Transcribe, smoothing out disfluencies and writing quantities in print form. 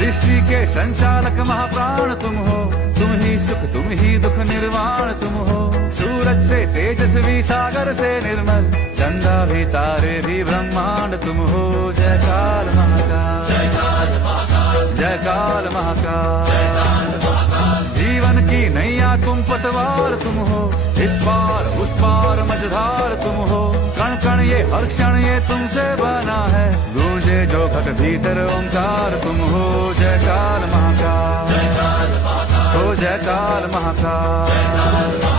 सृष्टि के संचालक महाप्राण तुम हो, तुम ही सुख तुम ही दुख निर्वाण तुम हो। सूरज से तेजस्वी सागर से निर्मल, चंदा भी तारे भी ब्रह्मांड तुम हो। जय काल महाकाल, जय काल महाकाल, जय काल महाकाल। जीवन की नैया तुम पतवार तुम हो, इस पार उस पार मझधार तुम हो। कण कण ये हर क्षण ये तुमसे बना है, गूंजे जो घट भीतर ओंकार तुम हो। जय काल महाकाल, जय काल महाकाल, ओ जय काल महाकाल।